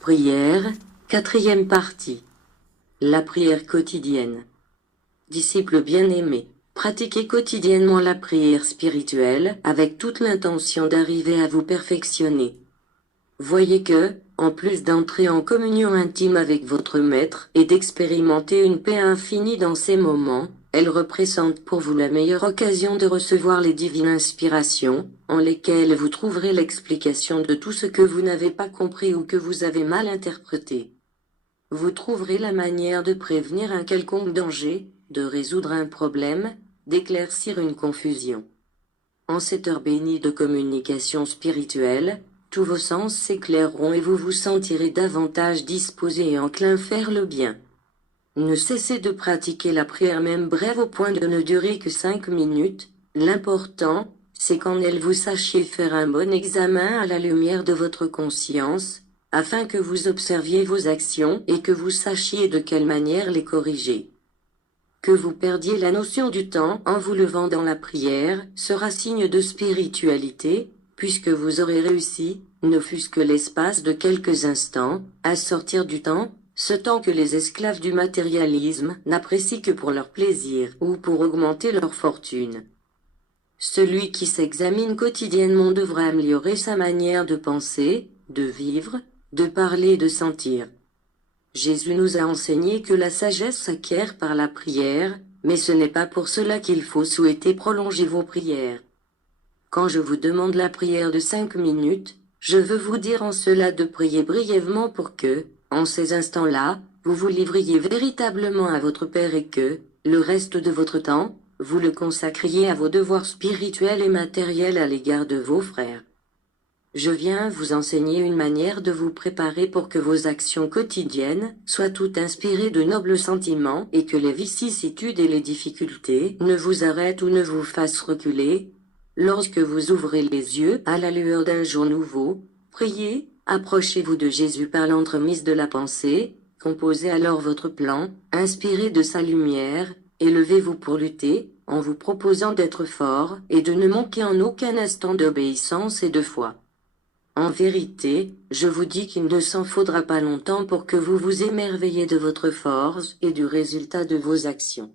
Prière, quatrième partie. La prière quotidienne. Disciples bien-aimés, pratiquez quotidiennement la prière spirituelle avec toute l'intention d'arriver à vous perfectionner. Voyez que, en plus d'entrer en communion intime avec votre Maître et d'expérimenter une paix infinie dans ces moments, elle représente pour vous la meilleure occasion de recevoir les divines inspirations, en lesquelles vous trouverez l'explication de tout ce que vous n'avez pas compris ou que vous avez mal interprété. Vous trouverez la manière de prévenir un quelconque danger, de résoudre un problème, d'éclaircir une confusion. En cette heure bénie de communication spirituelle, tous vos sens s'éclaireront et vous vous sentirez davantage disposé et enclin à faire le bien. Ne cessez de pratiquer la prière même brève au point de ne durer que 5 minutes, l'important, c'est qu'en elle vous sachiez faire un bon examen à la lumière de votre conscience, afin que vous observiez vos actions et que vous sachiez de quelle manière les corriger. Que vous perdiez la notion du temps en vous levant dans la prière sera signe de spiritualité, puisque vous aurez réussi, ne fût-ce que l'espace de quelques instants, à sortir du temps, ce temps que les esclaves du matérialisme n'apprécient que pour leur plaisir ou pour augmenter leur fortune. Celui qui s'examine quotidiennement devra améliorer sa manière de penser, de vivre, de parler et de sentir. Jésus nous a enseigné que la sagesse s'acquiert par la prière, mais ce n'est pas pour cela qu'il faut souhaiter prolonger vos prières. Quand je vous demande la prière de 5 minutes, je veux vous dire en cela de prier brièvement pour que, en ces instants-là, vous vous livriez véritablement à votre Père et que, le reste de votre temps, vous le consacriez à vos devoirs spirituels et matériels à l'égard de vos frères. Je viens vous enseigner une manière de vous préparer pour que vos actions quotidiennes soient toutes inspirées de nobles sentiments et que les vicissitudes et les difficultés ne vous arrêtent ou ne vous fassent reculer. Lorsque vous ouvrez les yeux à la lueur d'un jour nouveau, priez, approchez-vous de Jésus par l'entremise de la pensée, composez alors votre plan, inspirez de sa lumière, et levez-vous pour lutter, en vous proposant d'être fort et de ne manquer en aucun instant d'obéissance et de foi. En vérité, je vous dis qu'il ne s'en faudra pas longtemps pour que vous vous émerveilliez de votre force et du résultat de vos actions.